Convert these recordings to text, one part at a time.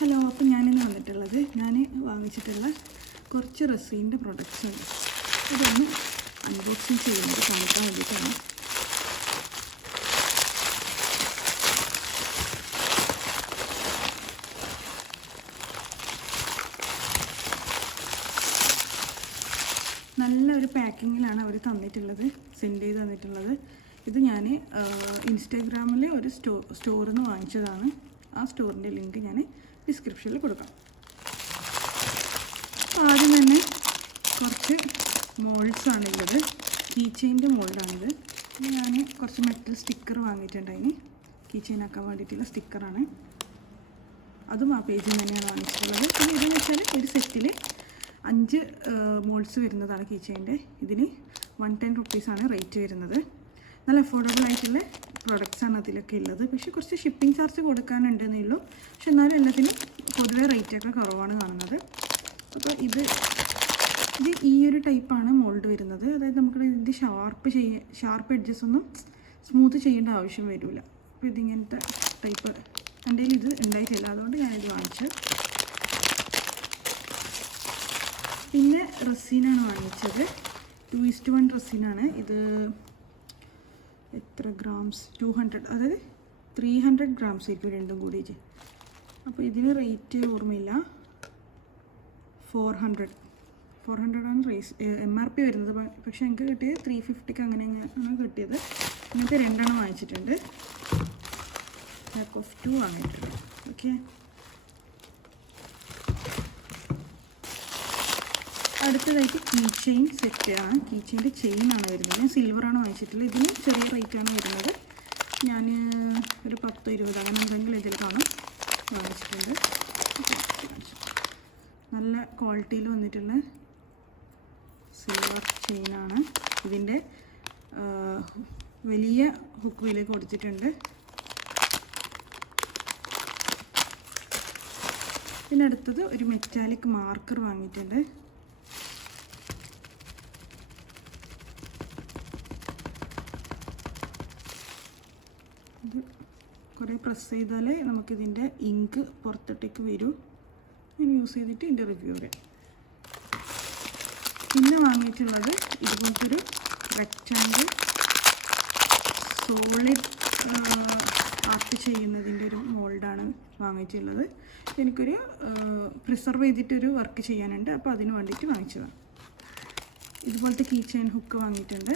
Hello, അപ്പോൾ ഞാനിന്ന് വന്നിട്ടുള്ളത് ഞാൻ വാങ്ങിച്ചിട്ടുള്ള കുറച്ച് റെസീൻ്റെ പ്രൊഡക്ട്സാണ്. ഇതൊന്ന് അൺബോക്സിങ് ചെയ്യുന്നത് കാണിക്കാൻ വേണ്ടിയിട്ടാണ്. നല്ലൊരു പാക്കിങ്ങിലാണ് അവർ തന്നിട്ടുള്ളത്, സെൻഡ് ചെയ്ത് തന്നിട്ടുള്ളത്. ഇത് ഞാൻ ഇൻസ്റ്റാഗ്രാമിൽ ഒരു സ്റ്റോറിൽ നിന്ന് വാങ്ങിച്ചതാണ്. ആ സ്റ്റോറിൻ്റെ ലിങ്ക് ഞാൻ ഡിസ്ക്രിപ്ഷനിൽ കൊടുക്കാം. ആദ്യം തന്നെ കുറച്ച് മോൾഡ്സാണുള്ളത്. കീ ചെയിൻ്റെ മോൾഡാണിത്. ഞാൻ കുറച്ച് മെറ്റൽ സ്റ്റിക്കർ വാങ്ങിയിട്ടുണ്ടായിന്. കീ ചെയിൻ ആക്കാൻ വേണ്ടിയിട്ടുള്ള സ്റ്റിക്കറാണ്. അതും ആ പേജിൽ തന്നെയാണ് വാങ്ങിച്ചിട്ടുള്ളത്. പിന്നെ ഇതെന്ന് വെച്ചാൽ ഒരു സെറ്റിൽ 5 മോൾഡ്സ് വരുന്നതാണ് കീ ചെയിൻ്റെ. ഇതിന് 110 റുപ്പീസാണ് റേറ്റ് വരുന്നത്. നല്ല അഫോർഡബിൾ ആയിട്ടുള്ള പ്രൊഡക്ട്സാണ് അതിലൊക്കെ ഉള്ളത്. പക്ഷേ കുറച്ച് ഷിപ്പിംഗ് ചാർജ് കൊടുക്കാനുണ്ടെന്നേ ഉള്ളൂ. പക്ഷെ എന്നാലും എല്ലാത്തിനും പൊതുവെ റേറ്റൊക്കെ കുറവാണ് കാണുന്നത്. അപ്പോൾ ഇത് ഈ ഒരു ടൈപ്പാണ് മോൾഡ് വരുന്നത്. അതായത് നമുക്ക് ഇത് ഷാർപ്പ് എഡ്ജസ് ഒന്നും സ്മൂത്ത് ചെയ്യേണ്ട ആവശ്യം വരില്ല. അപ്പോൾ ഇതിങ്ങനത്തെ ടൈപ്പ് എൻ്റെ കയ്യിൽ ഇത് ഉണ്ടായിട്ടില്ല, അതുകൊണ്ട് ഞാനിത് വാങ്ങിച്ചത്. പിന്നെ റെസീനാണ് വാങ്ങിച്ചത്. 2:1 റെസീനാണ് ഇത്. എത്ര ഗ്രാംസ്? 200, അതായത് 300 ഗ്രാംസ് ആയിരിക്കും രണ്ടും കൂടിയിട്ട്. അപ്പോൾ ഇതിന് റേറ്റ് ഓർമ്മയില്ല. 400 ആണ് MRP വരുന്നത്. പക്ഷേ എനിക്ക് കിട്ടിയത് 350 അങ്ങനെയാണ് കിട്ടിയത്. ഇങ്ങനത്തെ 2 വാങ്ങിച്ചിട്ടുണ്ട്. പാക്ക് ഓഫ് 2 വാങ്ങിയിട്ടുണ്ട്. ഓക്കെ, അടുത്തതായിട്ട് കീ ചെയിൻ സെറ്റാണ്. കീ ചെയിൻ്റെ ചെയിനാണ് വരുന്നത്. ഞാൻ സിൽവറാണ് വാങ്ങിച്ചിട്ടുള്ളത്. ഇതിന് ചെറിയ റേറ്റാണ് വരുന്നത്. ഞാൻ ഒരു 10-20 അങ്ങനെ എന്തെങ്കിലും ഇതിൽ കാണും വാങ്ങിച്ചിട്ടുണ്ട്. നല്ല ക്വാളിറ്റിയിൽ വന്നിട്ടുള്ള സിൽവർ ചെയിനാണ്. ഇതിൻ്റെ വലിയ ഹുക്ക് വില കൊടുത്തിട്ടുണ്ട്. പിന്നെ അടുത്തത് ഒരു മെറ്റാലിക് മാർക്കർ വാങ്ങിയിട്ടുണ്ട്. ഇത് കുറേ പ്രസ് ചെയ്താൽ നമുക്കിതിൻ്റെ ഇങ്ക് പുറത്തോട്ടേക്ക് വരും. ഞാൻ യൂസ് ചെയ്തിട്ട് ഇതിൻ്റെ റിവ്യൂ വരാം. പിന്നെ വാങ്ങിയിട്ടുള്ളത് ഇതുപോലത്തെ ഒരു റെക്റ്റാങ്കിൾ സോളിഡ് ആർട്ട് ചെയ്യുന്നതിൻ്റെ ഒരു മോൾഡാണ് വാങ്ങിയിട്ടുള്ളത്. എനിക്കൊരു പ്രിസർവ് ചെയ്തിട്ടൊരു വർക്ക് ചെയ്യാനുണ്ട്, അപ്പോൾ അതിന് വേണ്ടിയിട്ട് വാങ്ങിച്ചതാണ്. ഇതുപോലത്തെ കീ ചെയിൻ ഹുക്ക് വാങ്ങിയിട്ടുണ്ട്,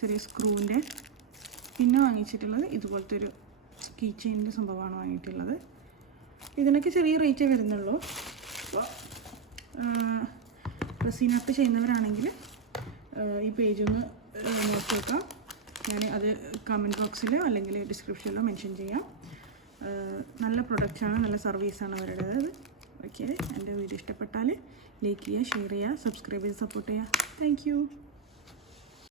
ചെറിയ സ്ക്രൂവിൻ്റെ. പിന്നെ വാങ്ങിച്ചിട്ടുള്ളത് ഇതുപോലത്തെ ഒരു കീ ചെയിനിൻ്റെ സംഭവമാണ് വാങ്ങിയിട്ടുള്ളത്. ഇതിനൊക്കെ ചെറിയ റേറ്റേ വരുന്നുള്ളൂ. അപ്പോൾ റെസീനാർട്ട് ചെയ്യുന്നവരാണെങ്കിൽ ഈ പേജൊന്ന് നോക്കി വെക്കാം. ഞാൻ അത് കമൻറ്റ് ബോക്സിലോ അല്ലെങ്കിൽ ഡിസ്ക്രിപ്ഷനിലോ മെൻഷൻ ചെയ്യാം. നല്ല പ്രൊഡക്റ്റാണ്, നല്ല സർവീസാണ് അവരുടേത്. ഓക്കെ, എൻ്റെ വീഡിയോ ഇഷ്ടപ്പെട്ടാൽ ലൈക്ക് ചെയ്യുക, ഷെയർ ചെയ്യുക, സബ്സ്ക്രൈബ് ചെയ്ത് സപ്പോർട്ട് ചെയ്യുക. Thank you.